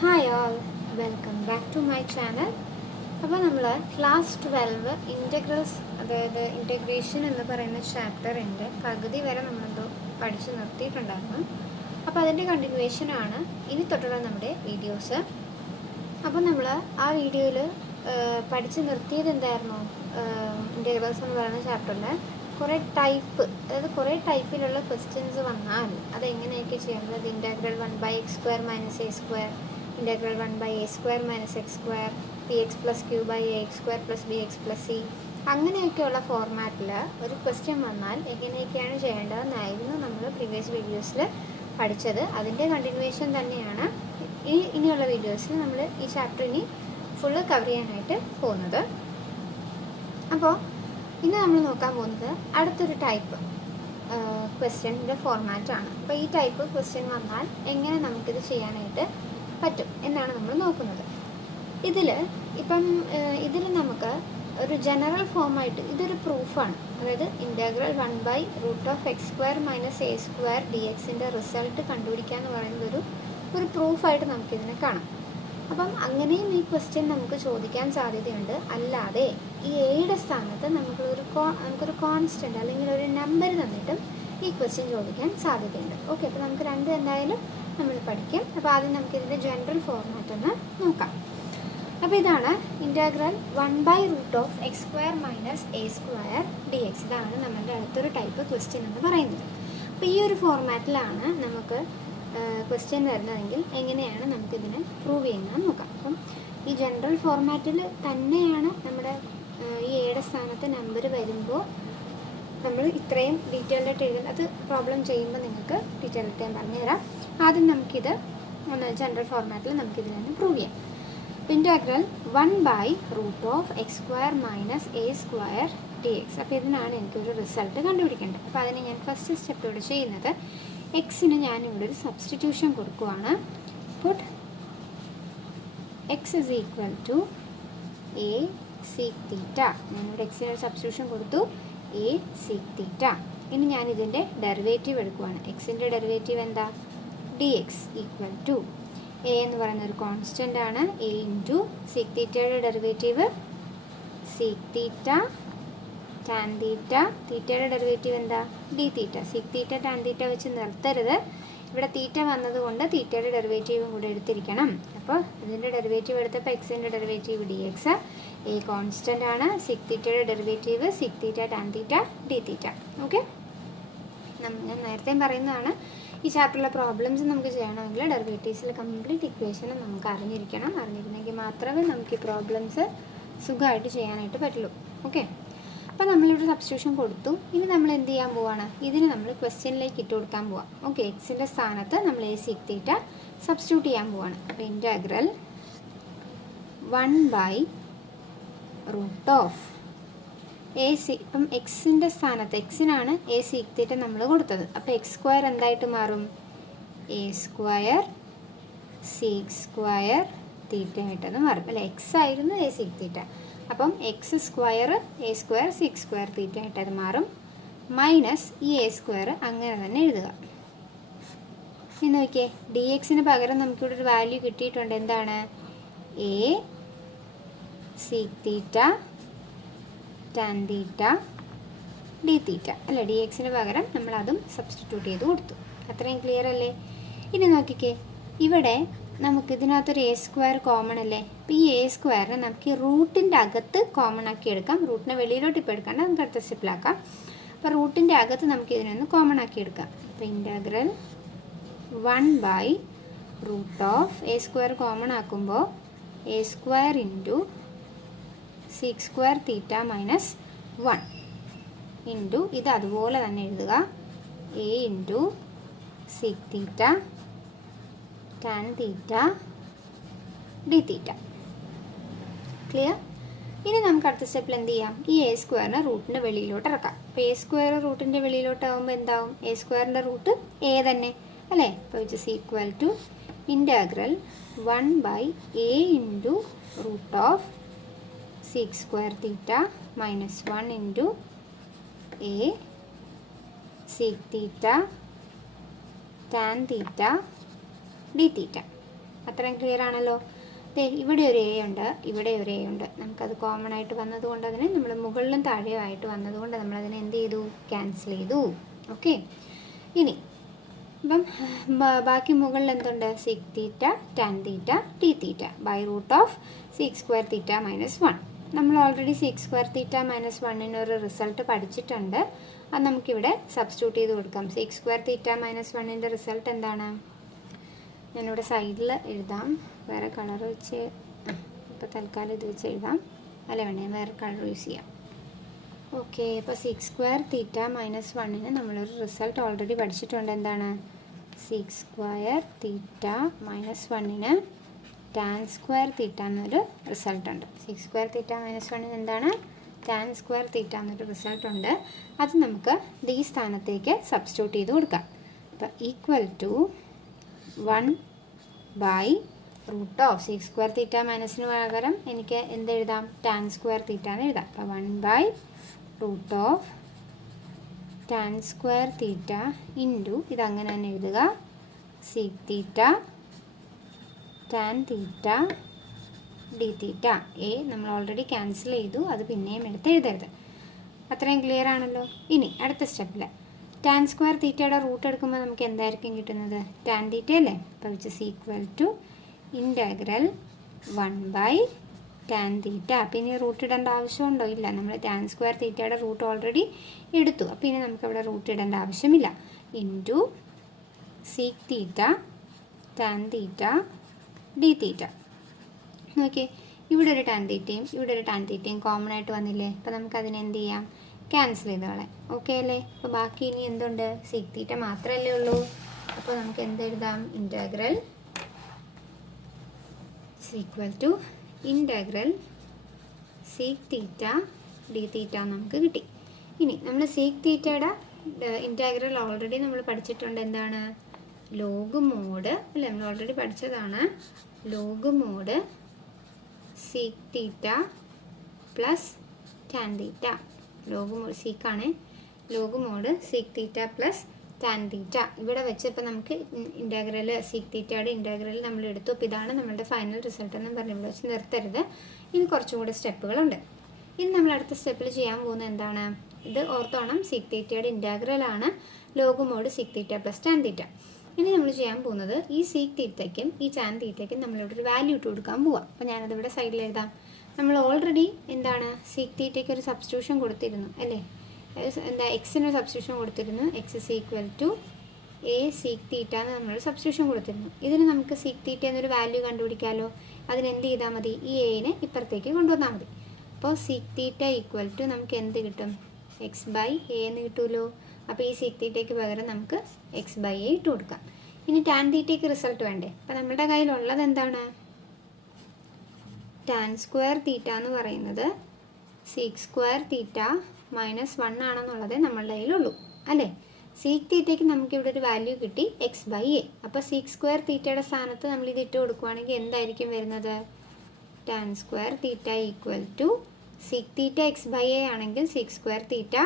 Hi all, welcome back to my channel. അപ്പോൾ നമ്മൾ class 12 integrals, അതായത് ഇൻ്റഗ്രേഷൻ എന്ന് പറയുന്ന ചാപ്റ്ററിൻ്റെ പകുതി വരെ നമ്മളെന്തോ പഠിച്ച് നിർത്തിയിട്ടുണ്ടായിരുന്നു. അപ്പോൾ അതിൻ്റെ കണ്ടിന്യൂവേഷനാണ് ഇനി തൊട്ടുള്ള നമ്മുടെ വീഡിയോസ്. അപ്പോൾ നമ്മൾ ആ വീഡിയോയിൽ പഠിച്ച് നിർത്തിയത് എന്തായിരുന്നു? ഇൻ്റഗ്രൽസ് എന്ന് പറയുന്ന ചാപ്റ്ററിൽ കുറേ ടൈപ്പ്, അതായത് കുറേ ടൈപ്പിലുള്ള ക്വസ്റ്റ്യൻസ് വന്നാൽ അതെങ്ങനെയൊക്കെ ചെയ്യുന്നത്? Integral 1/x² - a², integral 1/a² - x², px + q / ax² + bx + c, അങ്ങനെയൊക്കെയുള്ള ഫോർമാറ്റിൽ ഒരു ക്വസ്റ്റ്യൻ വന്നാൽ എങ്ങനെയൊക്കെയാണ് ചെയ്യേണ്ടതെന്നായിരുന്നു നമ്മൾ പ്രീവിയസ് വീഡിയോസിൽ പഠിച്ചത്. അതിൻ്റെ കണ്ടിന്യൂവേഷൻ തന്നെയാണ് ഇനിയുള്ള വീഡിയോസിൽ നമ്മൾ ഈ ചാപ്റ്റർ ഇനി ഫുള്ള് കവർ ചെയ്യാനായിട്ട് പോകുന്നത്. അപ്പോൾ ഇന്ന് നമ്മൾ നോക്കാൻ പോകുന്നത് അടുത്തൊരു ടൈപ്പ് ക്വസ്റ്റ്യൻ്റെ ഫോർമാറ്റാണ്. അപ്പോൾ ഈ ടൈപ്പ് ക്വസ്റ്റ്യൻ വന്നാൽ എങ്ങനെ നമുക്കിത് ചെയ്യാനായിട്ട് പറ്റും എന്നാണ് നമ്മൾ നോക്കുന്നത്. ഇതിൽ നമുക്ക് ഒരു ജനറൽ ഫോമായിട്ട് ഇതൊരു പ്രൂഫാണ്. അതായത് ഇൻ്റഗ്രൽ 1/√x² - a² dxൻ്റെ റിസൾട്ട് കണ്ടുപിടിക്കുക എന്ന് പറയുന്നത് ഒരു പ്രൂഫായിട്ട് നമുക്കിതിനെ കാണാം. അപ്പം അങ്ങനെയും ഈ ക്വസ്റ്റ്യൻ നമുക്ക് ചോദിക്കാൻ സാധ്യതയുണ്ട്. അല്ലാതെ ഈ എയുടെ സ്ഥാനത്ത് നമുക്കൊരു കോൺസ്റ്റൻ്റ് അല്ലെങ്കിൽ ഒരു നമ്പർ തന്നിട്ടും ഈ ക്വസ്റ്റ്യൻ ചോദിക്കാൻ സാധ്യതയുണ്ട്. ഓക്കെ, അപ്പോൾ നമുക്ക് രണ്ടും എന്തായാലും നമ്മൾ പഠിക്കും. അപ്പോൾ ആദ്യം നമുക്കിതിൻ്റെ ജനറൽ ഫോർമാറ്റ് ഒന്ന് നോക്കാം. അപ്പോൾ ഇതാണ് ഇൻ്റഗ്രൽ 1/√x² - a² dx. ഇതാണ് നമ്മളുടെ അടുത്തൊരു ടൈപ്പ് ക്വസ്റ്റ്യൻ എന്ന് പറയുന്നത്. അപ്പോൾ ഈ ഒരു ഫോർമാറ്റിലാണ് നമുക്ക് ക്വസ്റ്റ്യൻ വരുന്നതെങ്കിൽ എങ്ങനെയാണ് നമുക്കിതിനെ പ്രൂവ് ചെയ്യുന്നത് നോക്കാം. അപ്പം ഈ ജനറൽ ഫോർമാറ്റിൽ തന്നെയാണ് നമ്മുടെ ഈ എയുടെ സ്ഥാനത്ത് നമ്പർ വരുമ്പോൾ നമ്മൾ ഇത്രയും ഡീറ്റെയിൽഡായിട്ട് എഴുതുന്നത്. അത് പ്രോബ്ലം ചെയ്യുമ്പോൾ നിങ്ങൾക്ക് ഡീറ്റെയിൽഡായിട്ട് ഞാൻ പറഞ്ഞുതരാം. ആദ്യം നമുക്കിത് ഒന്ന് ജനറൽ ഫോർമാറ്റിൽ നമുക്കിതിനെ പ്രൂവ് ചെയ്യാം. Integral 1/√x² - a² dx. അപ്പോൾ ഇതിനാണ് എനിക്കൊരു റിസൾട്ട് കണ്ടുപിടിക്കേണ്ടത്. അപ്പോൾ അതിന് ഞാൻ ഫസ്റ്റ് സ്റ്റെപ്പോടെ ചെയ്യുന്നത്, എക്സിന് ഞാനിവിടെ ഒരു സബ്സ്റ്റിറ്റ്യൂഷൻ കൊടുക്കുവാണ്. Puttu x = a sec θ. ഞാനിവിടെ എക്സിന് ഒരു സബ്സ്റ്റിറ്റ്യൂഷൻ കൊടുത്തു, a sec θ. ഇനി ഞാനിതിൻ്റെ ഡെറിവേറ്റീവ് എടുക്കുവാണ്. എക്സിൻ്റെ ഡെറിവേറ്റീവ് എന്താ? dx = a എന്ന് പറയുന്ന ഒരു കോൺസ്റ്റൻ്റ് ആണ്. a × sec θയുടെ ഡെറിവേറ്റീവ് sec θ tan θ. തീറ്റയുടെ ഡെറിവേറ്റീവ് എന്താ? d θ. sec θ tan θ വെച്ച് നിർത്തരുത്. ഇവിടെ തീറ്റ വന്നതുകൊണ്ട് തീറ്റയുടെ ഡെറിവേറ്റീവും കൂടെ എടുത്തിരിക്കണം. അപ്പോൾ ഇതിൻ്റെ ഡെറിവേറ്റീവ് എടുത്തപ്പോൾ എക്സിൻ്റെ ഡെറിവേറ്റീവ് dx, a കോൺസ്റ്റൻ്റ് ആണ്. sec θയുടെ derivative sec θ tan θ d θ. Okay, ഞാൻ നേരത്തെ പറയുന്നതാണ്, ഈ ചാപ്റ്ററിലെ പ്രോബ്ലംസ് നമുക്ക് ചെയ്യണമെങ്കിൽ ഡെറിവേറ്റീവ്സിൽ കംപ്ലീറ്റ് ഇക്വേഷൻ നമുക്ക് അറിഞ്ഞിരുന്നെങ്കിൽ മാത്രമേ നമുക്ക് ഈ പ്രോബ്ലംസ് സുഖമായിട്ട് ചെയ്യാനായിട്ട് പറ്റുള്ളൂ. ഓക്കെ, അപ്പോൾ നമ്മളിവിടെ സബ്സ്റ്റിറ്റ്യൂഷൻ കൊടുത്തു. ഇനി നമ്മൾ എന്ത് ചെയ്യാൻ പോവാണ്? ഇതിന് നമ്മൾ ക്വസ്റ്റ്യനിലേക്ക് ഇട്ട് കൊടുക്കാൻ പോവാം. ഓക്കെ, എക്സിൻ്റെ സ്ഥാനത്ത് നമ്മൾ a sec θ സബ്സ്റ്റിറ്റ്യൂട്ട് ചെയ്യാൻ പോവാണ്. അപ്പോൾ ഇൻ്റഗ്രൽ 1/√a ഇപ്പം എക്സിൻ്റെ സ്ഥാനത്ത് എക്സിനാണ് a sec θ നമ്മൾ കൊടുത്തത്. അപ്പോൾ x² എന്തായിട്ട് മാറും? a² sec² θ ആയിട്ടത് മാറും അല്ലേ? എക്സ് ആയിരുന്നു a sec θ. അപ്പം x² a² sec² θ ആയിട്ടത് മാറും. മൈനസ് ഈ a² അങ്ങനെ തന്നെ എഴുതുക. ഇനി നോക്കിയേ, dxന് പകരം നമുക്കിവിടെ ഒരു വാല്യൂ കിട്ടിയിട്ടുണ്ട്. എന്താണ്? a sec θ tan θ d θ അല്ലേ? dxന് പകരം നമ്മൾ അതും സബ്സ്റ്റിറ്റ്യൂട്ട് ചെയ്ത് കൊടുത്തു. അത്രയും ക്ലിയർ അല്ലേ? ഇനി നോക്കിക്കേ, ഇവിടെ നമുക്ക് ഇതിനകത്തൊരു a² കോമൺ അല്ലേ? അപ്പോൾ ഈ a² നമുക്ക് ഈ റൂട്ടിൻ്റെ അകത്ത് കോമൺ ആക്കി എടുക്കാം. റൂട്ടിനെ വെളിയിലോട്ട് ഇപ്പോൾ എടുക്കാണ്ട് നമുക്ക് അടുത്ത സ്റ്റെപ്പിലാക്കാം. അപ്പോൾ റൂട്ടിൻ്റെ അകത്ത് നമുക്ക് ഇതിനൊന്ന് കോമൺ ആക്കി എടുക്കാം. അപ്പോൾ ഇൻ്റഗ്രൽ 1/√a² കോമൺ ആക്കുമ്പോൾ a² × sec² θ - 1 ഇൻറ്റു ഇത് അതുപോലെ തന്നെ എഴുതുക, a × sec θ tan θ d θ. Clear? ഇനി നമുക്ക് അടുത്ത സ്റ്റെപ്പിൽ എന്ത് ചെയ്യാം? ഈ a² റൂട്ടിൻ്റെ വെളിയിലോട്ട് ഇറക്കാം. അപ്പോൾ a² റൂട്ടിൻ്റെ വെളിയിലോട്ടാകുമ്പോൾ എന്താവും? a² റൂട്ട് a തന്നെ അല്ലേ? അപ്പോൾ which is equal to integral 1/a × sec² θ - 1 × a sec θ tan θ d θ. അത്രയും ക്ലിയർ ആണല്ലോ. ഇവിടെ ഒരു എ ഉണ്ട്, ഇവിടെ ഒരു എ ഉണ്ട്. നമുക്കത് കോമൺ ആയിട്ട് വന്നതുകൊണ്ട് അതിനെ നമ്മൾ മുകളിലും താഴെയും ആയിട്ട് വന്നതുകൊണ്ട് നമ്മളതിനെ എന്ത് ചെയ്തു? ക്യാൻസൽ ചെയ്തു. ഓക്കെ. ഇനി അപ്പം ബാക്കി മുകളിൽ എന്തുണ്ട്? Sec theta tan theta d theta by root of sec square theta minus 1. നമ്മൾ already sec square theta minus 1-ന് റിസൾട്ട് പഠിച്ചിട്ടുണ്ട്. അത് നമുക്കിവിടെ സബ്സ്റ്റിറ്റ്യൂട്ട് ചെയ്ത് കൊടുക്കാം. സിക്സ് സ്ക്വയർ തീറ്റ മൈനസ് 1-ൻ്റെ റിസൾട്ട് എന്താണ്? ഞാനിവിടെ സൈഡിൽ എഴുതാം, വേറെ കളർ വെച്ച്. ഇപ്പോൾ തൽക്കാലം ഇത് വെച്ച് എഴുതാം, അല്ല വേണേ വേറെ കളർ യൂസ് ചെയ്യാം. ഓക്കെ. അപ്പോൾ സിക്സ് സ്ക്വയർ തീറ്റ മൈനസ് 1-ന് നമ്മളൊരു റിസൾട്ട് ഓൾറെഡി പഠിച്ചിട്ടുണ്ട്. എന്താണ്? സിക്സ് സ്ക്വയർ തീറ്റ മൈനസ് 1-ന് ടാൻ സ്ക്വയർ തീറ്റ എന്നൊരു റിസൾട്ട് ഉണ്ട്. സിക്സ് സ്ക്വയർ തീറ്റ മൈനസ് 1-ന് എന്താണ്? ടാൻ സ്ക്വയർ തീറ്റ എന്നൊരു റിസൾട്ട് ഉണ്ട്. അത് നമുക്ക് ഈ സ്ഥാനത്തേക്ക് സബ്സ്റ്റിറ്റ്യൂട്ട് ചെയ്ത് കൊടുക്കാം. അപ്പോൾ equal to 1 by root of sec square theta മൈനസിന് പകരം എനിക്ക് എന്തെഴുതാം? ടാൻ സ്ക്വയർ തീറ്റ എന്ന് എഴുതാം. അപ്പോൾ 1 by root of tan square theta into ഇതങ്ങനെ തന്നെ എഴുതുക, sec theta tan theta d theta. എ നമ്മൾ ഓൾറെഡി ക്യാൻസൽ ചെയ്തു, അത് പിന്നെയും എടുത്ത് എഴുതരുത്. അത്രയും ക്ലിയർ ആണല്ലോ. ഇനി അടുത്ത സ്റ്റെപ്പിൽ ടാൻ സ്ക്വയർ തീറ്റയുടെ റൂട്ട് എടുക്കുമ്പോൾ നമുക്ക് എന്തായിരിക്കും കിട്ടുന്നത്? ടാൻ തീറ്റ അല്ലേ? അപ്പോൾ which is equal to integral 1 by tan theta. അപ്പോൾ ഇനി റൂട്ട് ഇടേണ്ട ആവശ്യമുണ്ടോ? ഇല്ല. നമ്മൾ ടാൻ സ്ക്വയർ തീറ്റയുടെ റൂട്ട് ഓൾറെഡി എടുത്തു. അപ്പോൾ ഇനി നമുക്കവിടെ റൂട്ട് ഇടേണ്ട ആവശ്യമില്ല. Into sec theta tan theta d theta. നോക്കിയേ, ഇവിടെ ഒരു ടാൻ തീറ്റയും ഇവിടെ ഒരു ടാൻ തീറ്റയും കോമൺ ആയിട്ട് വന്നില്ലേ? അപ്പോൾ നമുക്കതിനെ എന്ത് ചെയ്യാം? ക്യാൻസൽ ചെയ്ത് കളയാം. ഓക്കെ അല്ലേ? അപ്പോൾ ബാക്കി ഇനി എന്തുണ്ട്? സീക് തീറ്റ മാത്രമല്ലേ ഉള്ളൂ. അപ്പോൾ നമുക്ക് എന്തെഴുതാം? Integral equal to integral sec theta d theta നമുക്ക് കിട്ടി. ഇനി നമ്മൾ സീക് തീറ്റയുടെ ഇൻറ്റഗ്രൽ ഓൾറെഡി നമ്മൾ പഠിച്ചിട്ടുണ്ട്. എന്താണ്? ലോഗ് മോഡ് അല്ലേ? നമ്മൾ ഓൾറെഡി പഠിച്ചതാണ്. Log mod sec theta plus tan theta. Log mod സീക്കാണ്. Log mod sec theta plus tan theta. ഇവിടെ വെച്ചപ്പോൾ നമുക്ക് ഇൻറ്റഗ്രൽ സീക് തീറ്റയുടെ ഇൻറ്റഗ്രൽ നമ്മൾ എടുത്തു. അപ്പോൾ ഇതാണ് നമ്മളുടെ ഫൈനൽ റിസൾട്ട് എന്ന് പറഞ്ഞ് ഇവിടെ വെച്ച് നിർത്തരുത്. ഇനി കുറച്ചും കൂടെ സ്റ്റെപ്പുകളുണ്ട്. ഇനി നമ്മൾ അടുത്ത സ്റ്റെപ്പിൽ ചെയ്യാൻ പോകുന്നത് എന്താണ്? ഇത് ഓർത്തോണം, സീക് തീറ്റയുടെ ഇൻറ്റഗ്രലാണ് log mod sec theta plus tan theta. ഇനി നമ്മൾ ചെയ്യാൻ പോകുന്നത് ഈ സീക് തീറ്റയ്ക്കും ഈ ടാൻ തീറ്റയ്ക്കും നമ്മളിവിടെ ഒരു വാല്യൂ ഇട്ട് കൊടുക്കാൻ പോവാം. അപ്പോൾ ഞാനതിവിടെ സൈഡിൽ എഴുതാം. നമ്മൾ ഓൾറെഡി എന്താണ്? സീക് തീറ്റയ്ക്ക് ഒരു സബ്സ്റ്റിറ്റ്യൂഷൻ കൊടുത്തിരുന്നു അല്ലേ? എന്താ? എക്സിന് സബ്സ്റ്റിറ്റ്യൂഷൻ കൊടുത്തിരുന്നു. X is equal to a sec theta എന്ന് നമ്മൾ സബ്സ്റ്റിറ്റ്യൂഷൻ കൊടുത്തിരുന്നു. ഇതിന് നമുക്ക് സീക് തീറ്റ എന്നൊരു വാല്യൂ കണ്ടുപിടിക്കാമല്ലോ. അതിനെന്ത് ചെയ്താൽ മതി? ഈ എനെ ഇപ്പുറത്തേക്ക് കൊണ്ടുവന്നാൽ മതി. അപ്പോൾ സീക് തീറ്റ ഈക്വൽ ടു നമുക്ക് എന്ത് കിട്ടും? എക്സ് ബൈ എ എന്ന് കിട്ടുമല്ലോ. അപ്പോൾ ഈ സീക് തീറ്റയ്ക്ക് പകരം നമുക്ക് എക്സ് ബൈ എ ഇട്ട് കൊടുക്കാം. ഇനി ടാൻ തീറ്റയ്ക്ക് റിസൾട്ട് വേണ്ടേ? അപ്പോൾ നമ്മുടെ കയ്യിലുള്ളത് എന്താണ്? ടാൻ സ്ക്വയർ തീറ്റ എന്ന് പറയുന്നത് സീക് സ്ക്വയർ തീറ്റ മൈനസ് 1 ആണെന്നുള്ളത് നമ്മളുടെ കയ്യിലുള്ളൂ അല്ലേ? സീക് തീറ്റയ്ക്ക് നമുക്കിവിടെ ഒരു വാല്യൂ കിട്ടി, എക്സ് ബൈ എ. അപ്പോൾ സീക് സ്ക്വയർ തീറ്റയുടെ സ്ഥാനത്ത് നമ്മൾ ഇത് ഇട്ട് കൊടുക്കുകയാണെങ്കിൽ എന്തായിരിക്കും വരുന്നത്? Tan square theta equal to sec theta x by a ആണെങ്കിൽ sec square theta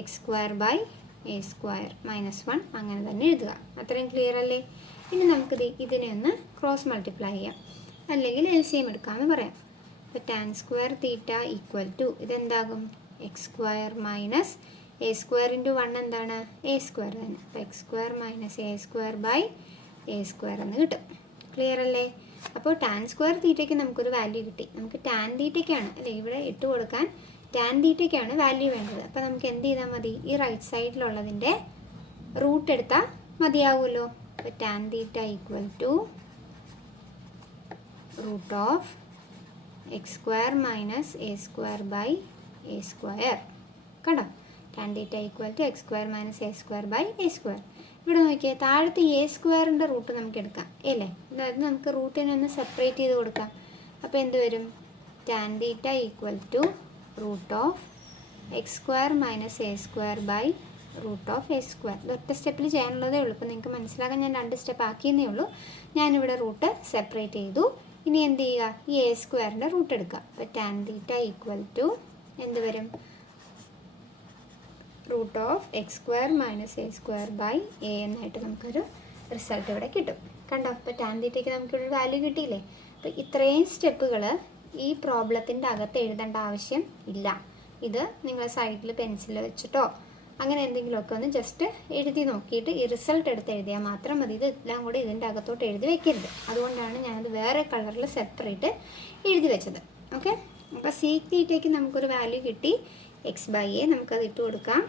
x square by a square minus 1 അങ്ങനെ തന്നെ എഴുതുക. അത്രയും ക്ലിയർ അല്ലേ? ഇനി നമുക്കിത് ഇതിനെ ഒന്ന് ക്രോസ് മൾട്ടിപ്ലൈ ചെയ്യാം, അല്ലെങ്കിൽ LCM എടുക്കാമെന്ന് പറയാം. അപ്പോൾ tan square theta equal to ഇതെന്താകും? X square minus a square into 1 എന്താണ്? എ സ്ക്വയർ തന്നെ. അപ്പോൾ x square minus a square by a square എന്ന് കിട്ടും. ക്ലിയർ അല്ലേ? അപ്പോൾ ടാൻ സ്ക്വയർ തീറ്റയ്ക്ക് നമുക്കൊരു വാല്യൂ കിട്ടി. നമുക്ക് ടാൻ തീറ്റയ്ക്കാണ് അല്ലേ ഇവിടെ ഇട്ട് കൊടുക്കാൻ? ടാൻ തീറ്റയ്ക്കാണ് വാല്യൂ വേണ്ടത്. അപ്പോൾ നമുക്ക് എന്ത് ചെയ്താൽ മതി? ഈ റൈറ്റ് സൈഡിലുള്ളതിൻ്റെ റൂട്ട് എടുത്താൽ മതിയാവുമല്ലോ. അപ്പോൾ tan theta equal to root of x square minus a square by a square. കണ്ടോ? Tan theta equal to x square minus a square by a square. ഇവിടെ നോക്കിയാൽ താഴത്തെ എ സ്ക്വയറിൻ്റെ റൂട്ട് നമുക്ക് എടുക്കാം അല്ലേ? അതായത് നമുക്ക് റൂട്ടിനെ ഒന്ന് സെപ്പറേറ്റ് ചെയ്ത് കൊടുക്കാം. അപ്പോൾ എന്ത് വരും? Tan theta equal to root of x square minus a square by root of a square. ഇത് ഒറ്റ സ്റ്റെപ്പിൽ ചെയ്യാനുള്ളതേ ഉള്ളൂ. അപ്പോൾ നിങ്ങൾക്ക് മനസ്സിലാക്കാൻ ഞാൻ 2 സ്റ്റെപ്പ് ആക്കിയെന്നേ ഉള്ളൂ. ഞാനിവിടെ റൂട്ട് സെപ്പറേറ്റ് ചെയ്തു. ഇനി എന്ത് ചെയ്യുക? ഈ എ സ്ക്വയറിൻ്റെ റൂട്ട് എടുക്കുക. അപ്പോൾ ടാൻ തീറ്റ ഈക്വൽ ടു എന്ത് വരും? Root of x square minus a square by a എന്നായിട്ട് നമുക്കൊരു റിസൾട്ട് ഇവിടെ കിട്ടും. കണ്ടോ? അപ്പോൾ ടാൻ തീറ്റയ്ക്ക് നമുക്കിവിടെ ഒരു വാല്യൂ കിട്ടിയില്ലേ? അപ്പോൾ ഇത്രയും സ്റ്റെപ്പുകൾ ഈ പ്രോബ്ലത്തിൻ്റെ അകത്ത് എഴുതേണ്ട ആവശ്യം ഇല്ല. ഇത് നിങ്ങൾ സൈഡിൽ പെൻസിൽ വെച്ചിട്ടോ അങ്ങനെ എന്തെങ്കിലുമൊക്കെ ഒന്ന് ജസ്റ്റ് എഴുതി നോക്കിയിട്ട് ഈ റിസൾട്ട് എടുത്ത് എഴുതിയാൽ മാത്രം മതി. ഇതെല്ലാം കൂടി ഇതിൻ്റെ അകത്തോട്ട് എഴുതി വെക്കരുത്. അതുകൊണ്ടാണ് ഞാനത് വേറെ കളറിൽ സെപ്പറേറ്റ് എഴുതി വെച്ചത്. ഓക്കെ, അപ്പോൾ സീക്ക് തീറ്റയ്ക്ക് നമുക്കൊരു വാല്യൂ കിട്ടി x/a. നമുക്കത് ഇട്ട് കൊടുക്കാം.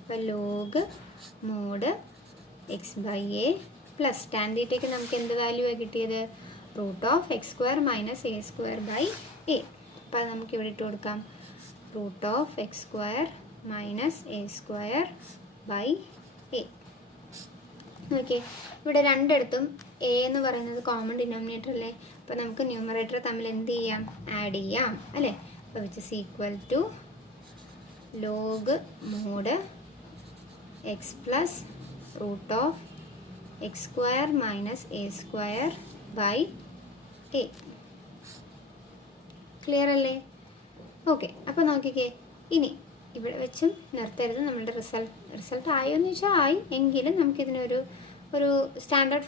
അപ്പോൾ log mod x/a plus tan തീറ്റയ്ക്ക് നമുക്ക് എന്ത് വാല്യൂ ആണ് കിട്ടിയത്? √(x² - a²/a). അപ്പോൾ അത് നമുക്കിവിടെ ഇട്ട് കൊടുക്കാം. √(x² - a²/a). ഓക്കെ, ഇവിടെ രണ്ടിടത്തും a എന്ന് പറയുന്നത് കോമൺ ഡിനോമിനേറ്റർ അല്ലേ? അപ്പോൾ നമുക്ക് ന്യൂമറേറ്റർ തമ്മിൽ എന്ത് ചെയ്യാം? ആഡ് ചെയ്യാം അല്ലേ? അപ്പോൾ which is equal to log mod x plus √(x² - a²/a). Clear അല്ലേ? ഓക്കെ, അപ്പോൾ നോക്കിക്കേ, ഇനി ഇവിടെ വെച്ചും നിർത്തരുത്. നമ്മളുടെ റിസൾട്ട് ആയോ എന്ന് ചോദിച്ചാൽ ആയി, എങ്കിലും നമുക്കിതിനൊരു സ്റ്റാൻഡേർഡ്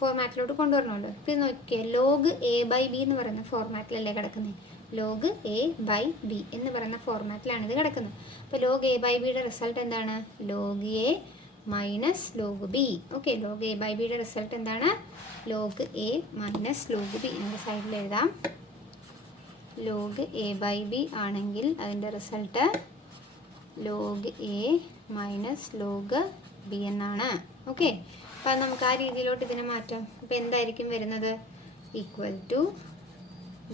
ഫോർമാറ്റിലോട്ട് കൊണ്ടുവരണമല്ലോ. ഇപ്പോൾ ഇത് നോക്കിയേ, ലോഗ് a/b എന്ന് പറയുന്ന ഫോർമാറ്റിലല്ലേ കിടക്കുന്നത്? ലോഗ് a/b എന്ന് പറയുന്ന ഫോർമാറ്റിലാണ് ഇത് കിടക്കുന്നത്. അപ്പോൾ ലോഗ് a/bയുടെ റിസൾട്ട് എന്താണ്? Log a minus log b. Okay, log a/bയുടെ റിസൾട്ട് എന്താണ്? Log a minus log b. നമ്മുടെ സൈഡിൽ എഴുതാം. ലോഗ് a/b ആണെങ്കിൽ അതിൻ്റെ result log a minus log b എന്നാണ്. ഓക്കെ, അപ്പോൾ നമുക്ക് ആ രീതിയിലോട്ട് ഇതിനെ മാറ്റാം. അപ്പോൾ എന്തായിരിക്കും വരുന്നത്? Equal to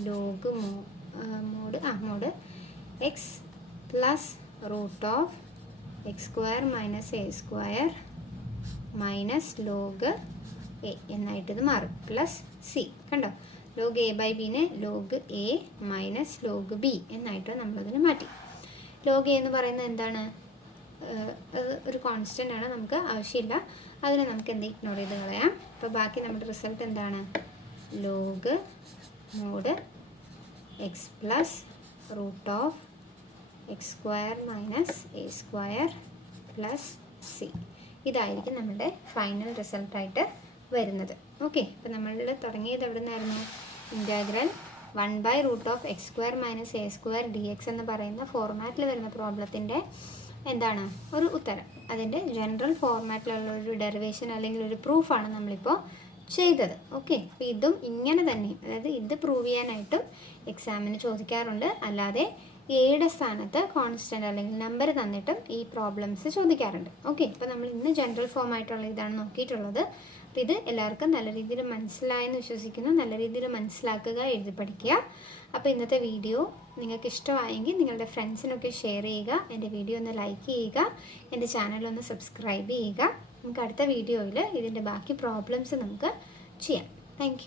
log mod x plus √(x² - a² minus log a എന്നായിട്ടിത് മാറും. Plus c. കണ്ടോ? ലോഗ് a/bനെ log a minus log B എന്നായിട്ട് നമ്മളതിന് മാറ്റി. ലോഗ് a എന്ന് പറയുന്നത് എന്താണ്? അത് ഒരു കോൺസ്റ്റൻ്റ് ആണ്, നമുക്ക് ആവശ്യമില്ല. അതിനെ നമുക്ക് എന്ത് ഇഗ്നോർ ചെയ്ത് കളയാം. അപ്പോൾ ബാക്കി നമ്മുടെ റിസൾട്ട് എന്താണ്? Log mod x plus √(x² - a² plus C. ഇതായിരിക്കും നമ്മുടെ ഫൈനൽ റിസൾട്ടായിട്ട് വരുന്നത്. ഓക്കെ, അപ്പോൾ നമ്മൾ തുടങ്ങിയത് എവിടെ നിന്നായിരുന്നു? ഇൻറ്റഗ്രൽ 1/√(x² - a² dx എന്ന് പറയുന്ന ഫോർമാറ്റിൽ വരുന്ന പ്രോബ്ലത്തിൻ്റെ എന്താണ് ഒരു ഉത്തരം. അതിൻ്റെ ജനറൽ ഫോർമാറ്റിലുള്ള ഒരു ഡെറിവേഷൻ അല്ലെങ്കിൽ ഒരു പ്രൂഫാണ് നമ്മളിപ്പോൾ ചെയ്തത്. ഓക്കെ, അപ്പോൾ ഇതും ഇങ്ങനെ തന്നെ, അതായത് ഇത് പ്രൂവ് ചെയ്യാനായിട്ടും എക്സാമിന് ചോദിക്കാറുണ്ട്. അല്ലാതെ എയുടെ സ്ഥാനത്ത് കോൺസ്റ്റൻ്റ് അല്ലെങ്കിൽ നമ്പർ തന്നിട്ടും ഈ പ്രോബ്ലംസ് ചോദിക്കാറുണ്ട്. ഓക്കെ, അപ്പോൾ നമ്മൾ ഇന്ന് ജനറൽ ഫോമായിട്ടുള്ള ഇതാണ് നോക്കിയിട്ടുള്ളത്. അപ്പോൾ ഇത് എല്ലാവർക്കും നല്ല രീതിയിൽ മനസ്സിലായെന്ന് വിശ്വസിക്കുന്നു. നല്ല രീതിയിൽ മനസ്സിലാക്കുക, എഴുതി പഠിക്കുക. അപ്പോൾ ഇന്നത്തെ വീഡിയോ നിങ്ങൾക്ക് ഇഷ്ടമായെങ്കിൽ നിങ്ങളുടെ ഫ്രണ്ട്സിനൊക്കെ ഷെയർ ചെയ്യുക. എൻ്റെ വീഡിയോ ഒന്ന് ലൈക്ക് ചെയ്യുക. എൻ്റെ ചാനലൊന്ന് സബ്സ്ക്രൈബ് ചെയ്യുക. നമുക്ക് അടുത്ത വീഡിയോയിൽ ഇതിൻ്റെ ബാക്കി പ്രോബ്ലംസ് നമുക്ക് ചെയ്യാം. താങ്ക്